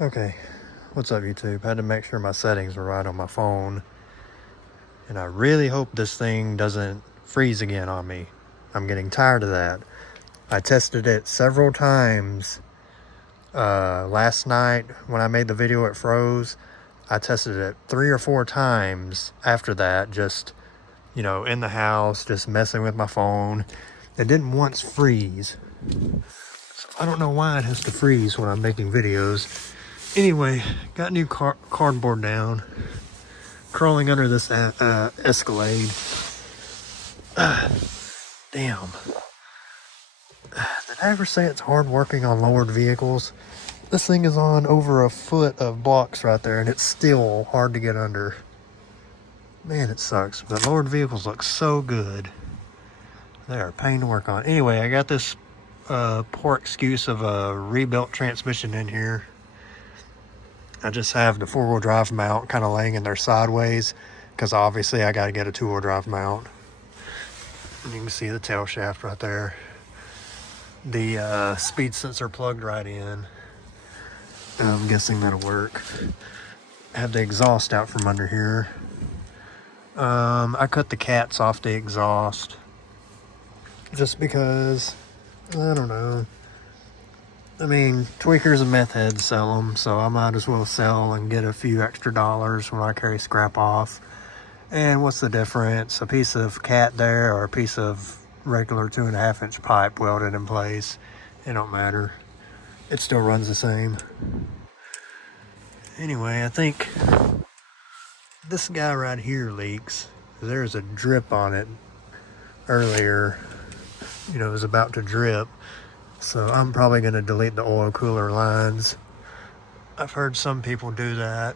Okay, what's up YouTube? I had to make sure my settings were right on my phone. And I really hope this thing doesn't freeze again on me. I'm getting tired of that. I tested it several times. Last night when I made the video it froze. I tested it 3 or 4 times after that, just, in the house, just messing with my phone. It didn't once freeze. So I don't know why it has to freeze when I'm making videos. Anyway, got new cardboard down, crawling under this Escalade. Damn. Did I ever say it's hard working on lowered vehicles? This thing is on over a foot of blocks right there, and it's still hard to get under. Man, it sucks, but lowered vehicles look so good. They are a pain to work on. Anyway, I got this poor excuse of a rebuilt transmission in here. I just have the 4-wheel drive mount kind of laying in there sideways, because obviously I got to get a 2-wheel drive mount. And you can see the tail shaft right there. The speed sensor plugged right in. I'm guessing that'll work. I have the exhaust out from under here. I cut the cats off the exhaust just because, I don't know. I mean, tweakers and meth heads sell them, so I might as well sell and get a few extra dollars when I carry scrap off. And what's the difference? A piece of cat there or a piece of regular 2.5-inch pipe welded in place? It don't matter. It still runs the same. Anyway, I think this guy right here leaks. There's a drip on it earlier. It was about to drip. So I'm probably going to delete the oil cooler lines. I've heard some people do that.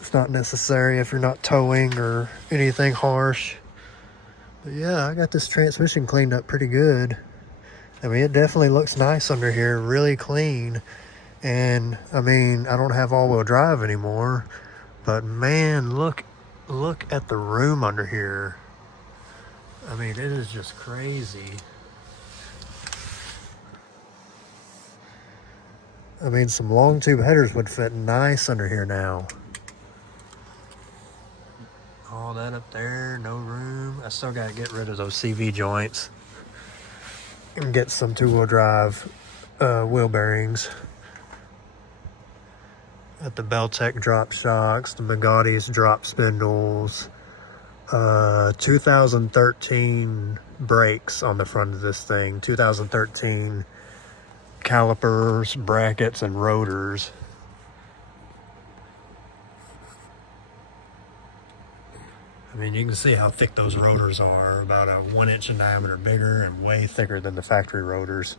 It's not necessary if you're not towing or anything harsh. But yeah, I got this transmission cleaned up pretty good. I mean, it definitely looks nice under here, really clean. And I mean, I don't have all-wheel drive anymore, but man, look at the room under here. I mean, it is just crazy. I mean, some long tube headers would fit nice under here now. All that up there, no room. I still got to get rid of those CV joints and get some 2-wheel drive wheel bearings. At the Beltec drop shocks, the Bugatti's drop spindles, 2013 brakes on the front of this thing, 2013 calipers, brackets, and rotors. I mean, you can see how thick those rotors are, about a 1 inch in diameter bigger and way thicker than the factory rotors.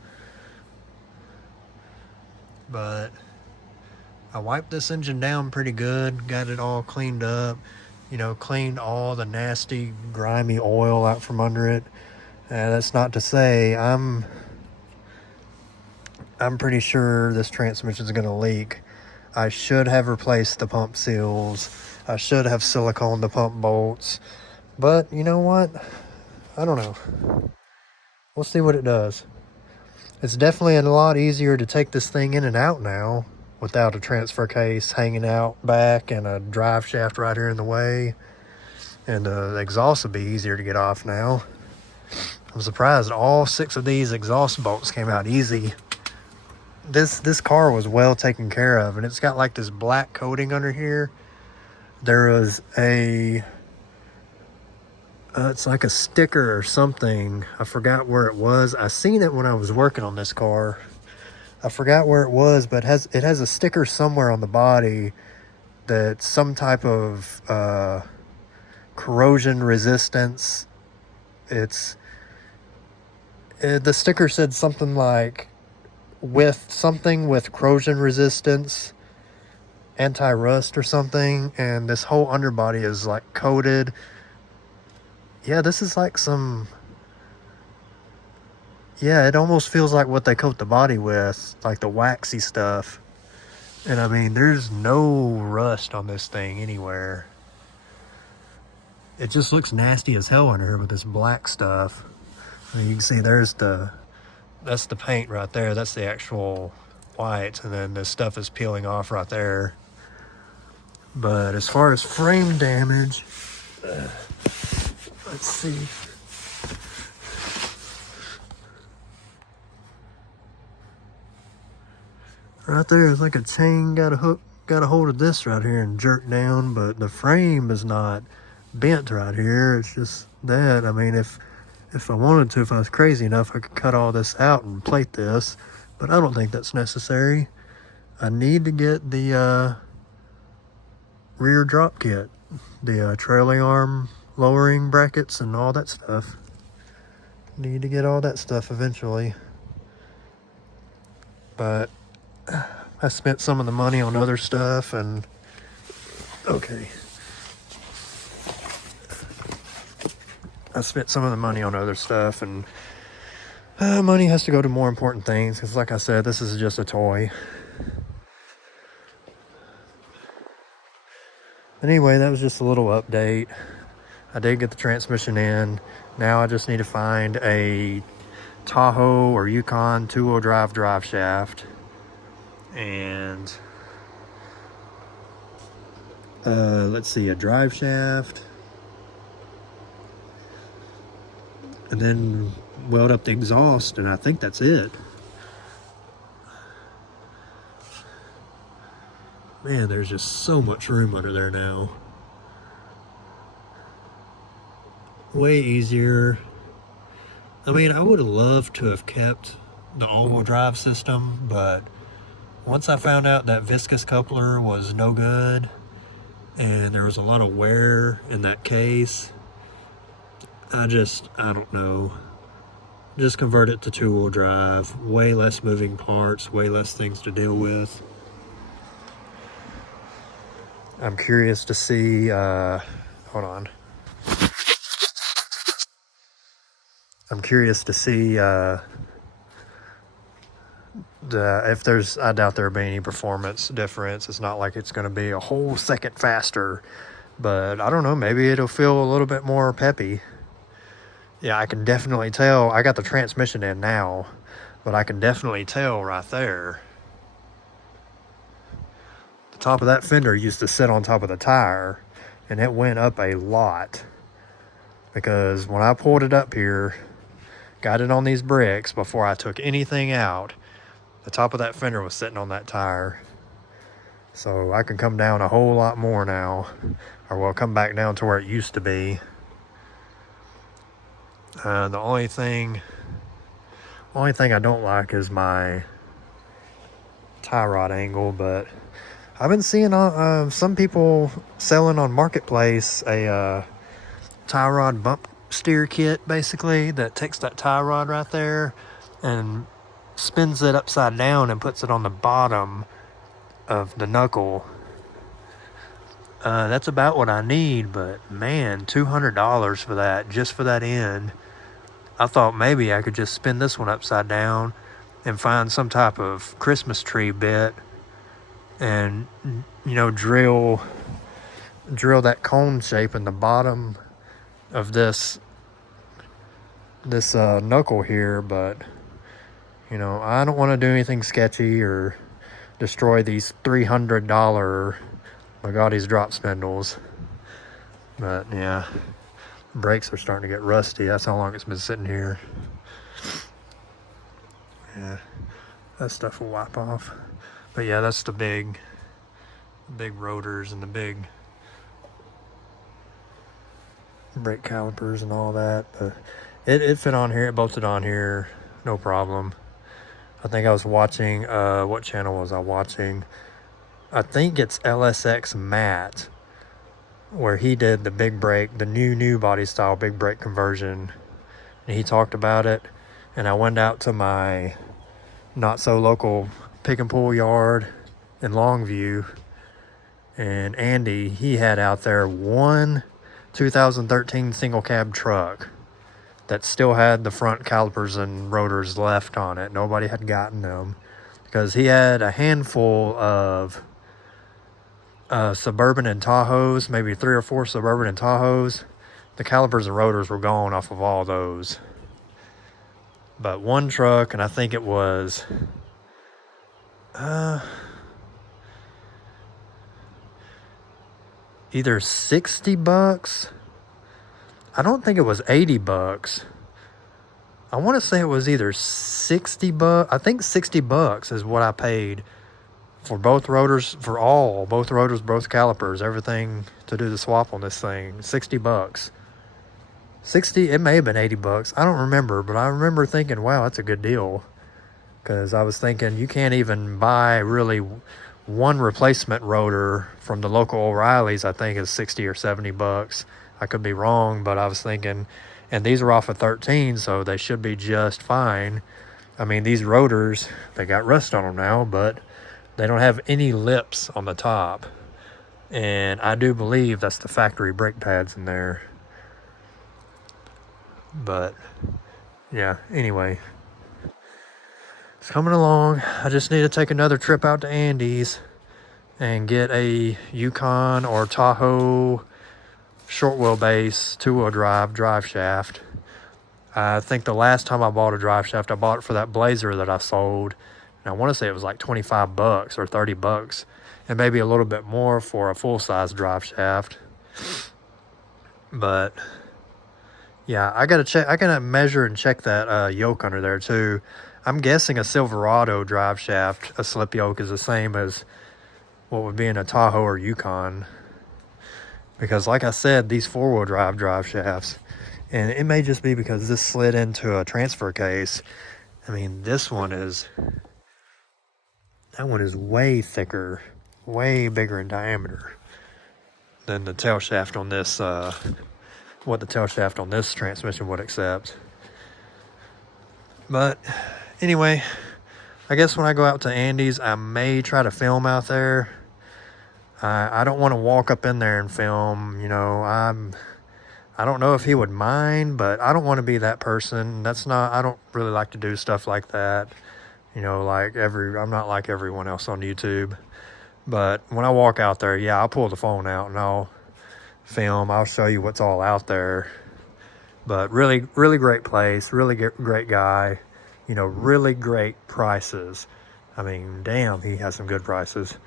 But I wiped this engine down pretty good, got it all cleaned up, cleaned all the nasty, grimy oil out from under it. That's not to say I'm pretty sure this transmission is going to leak. I should have replaced the pump seals. I should have siliconed the pump bolts. But you know what? I don't know. We'll see what it does. It's definitely a lot easier to take this thing in and out now without a transfer case hanging out back and a drive shaft right here in the way. And the exhaust will be easier to get off now. I'm surprised all 6 of these exhaust bolts came out easy. This car was well taken care of, and it's got like this black coating under here. There was it's like a sticker or something. I forgot where it was. I seen it when I was working on this car. I forgot where it was, but it has a sticker somewhere on the body that's some type of corrosion resistance. The sticker said something like with corrosion resistance, anti-rust or something, and this whole underbody is like coated. Yeah, this is like it almost feels like what they coat the body with, like the waxy stuff. And I mean, there's no rust on this thing anywhere. It just looks nasty as hell under here with this black stuff. And you can see that's the paint right there. That's the actual white, and then this stuff is peeling off right there. But as far as frame damage, let's see. Right there is like a chain got a hold of this right here and jerked down, but the frame is not bent right here. It's just that. I mean, if I wanted to, if I was crazy enough, I could cut all this out and plate this, but I don't think that's necessary. I need to get the rear drop kit, the trailing arm lowering brackets and all that stuff. Need to get all that stuff eventually. But I spent some of the money on other stuff, and okay. I spent some of the money on other stuff, and money has to go to more important things, because like I said, this is just a toy. Anyway, that was just a little update. I did get the transmission in. Now I just need to find a Tahoe or Yukon two-wheel drive shaft. And let's see, a drive shaft. And then weld up the exhaust, and I think that's it. Man, there's just so much room under there now. Way easier. I mean, I would have loved to have kept the all-wheel drive system, but once I found out that viscous coupler was no good and there was a lot of wear in that case, I don't know. Just convert it to two-wheel drive. Way less moving parts, way less things to deal with. I'm curious to see, hold on. I'm curious to see if there's, I doubt there'll be any performance difference. It's not like it's going to be a whole second faster, but I don't know, maybe it'll feel a little bit more peppy. Yeah, I can definitely tell. I got the transmission in now, but I can definitely tell right there. The top of that fender used to sit on top of the tire, and it went up a lot. Because when I pulled it up here, got it on these bricks before I took anything out, the top of that fender was sitting on that tire. So I can come down a whole lot more now, or well, come back down to where it used to be. The only thing I don't like is my tie rod angle, but I've been seeing some people selling on Marketplace a tie rod bump steer kit, basically, that takes that tie rod right there and spins it upside down and puts it on the bottom of the knuckle. That's about what I need, but man, $200 for that, just for that end. I thought maybe I could just spin this one upside down and find some type of Christmas tree bit and, you know, drill that cone shape in the bottom of this knuckle here. But, you know, I don't want to do anything sketchy or destroy these $300 Bugatti's drop spindles. But yeah, brakes are starting to get rusty. That's how long it's been sitting here. Yeah, that stuff will wipe off. But yeah, that's the big rotors and the big brake calipers and all that. But it fit on here. It bolted on here, no problem. I think I was watching, what channel was I watching? I think it's LSX Matt, where he did the big brake, the new body style big brake conversion, and he talked about it. And I went out to my not so local pick and pull yard in Longview, and Andy, he had out there one 2013 single cab truck that still had the front calipers and rotors left on it. Nobody had gotten them, because he had a handful of Suburban and Tahoes, maybe 3 or 4 Suburban and Tahoes. The calipers and rotors were gone off of all those. But one truck, and I think it was Either 60 bucks. I don't think it was 80 bucks. I want to say it was either 60 bucks. I think 60 bucks is what I paid for both rotors, both rotors, both calipers, everything to do the swap on this thing. 60 bucks. 60, it may have been 80 bucks. I don't remember, but I remember thinking, wow, that's a good deal. Because I was thinking you can't even buy really one replacement rotor from the local O'Reilly's. I think is 60 or 70 bucks. I could be wrong, but I was thinking, and these are off of 13, so they should be just fine. I mean, these rotors, they got rust on them now, but they don't have any lips on the top. And I do believe that's the factory brake pads in there. But, yeah, anyway. It's coming along. I just need to take another trip out to Andy's and get a Yukon or Tahoe short wheelbase 2-wheel drive shaft. I think the last time I bought a drive shaft, I bought it for that Blazer that I sold. And I want to say it was like 25 bucks or 30 bucks. And maybe a little bit more for a full-size drive shaft. But yeah, I gotta measure and check that yoke under there too. I'm guessing a Silverado drive shaft, a slip yoke, is the same as what would be in a Tahoe or Yukon. Because like I said, these 4-wheel drive shafts, and it may just be because this slid into a transfer case. I mean, that one is way thicker, way bigger in diameter than the tail shaft on this, what the tail shaft on this transmission would accept. But anyway, I guess when I go out to Andy's, I may try to film out there. I don't want to walk up in there and film, you know. I don't know if he would mind, but I don't want to be that person. I don't really like to do stuff like that. You know, I'm not like everyone else on YouTube. But when I walk out there, yeah, I'll pull the phone out and I'll film. I'll show you what's all out there. But really, really great place, really great guy. You know, really great prices. I mean, damn, he has some good prices.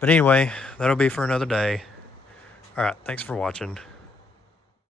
But anyway, that'll be for another day. All right, thanks for watching.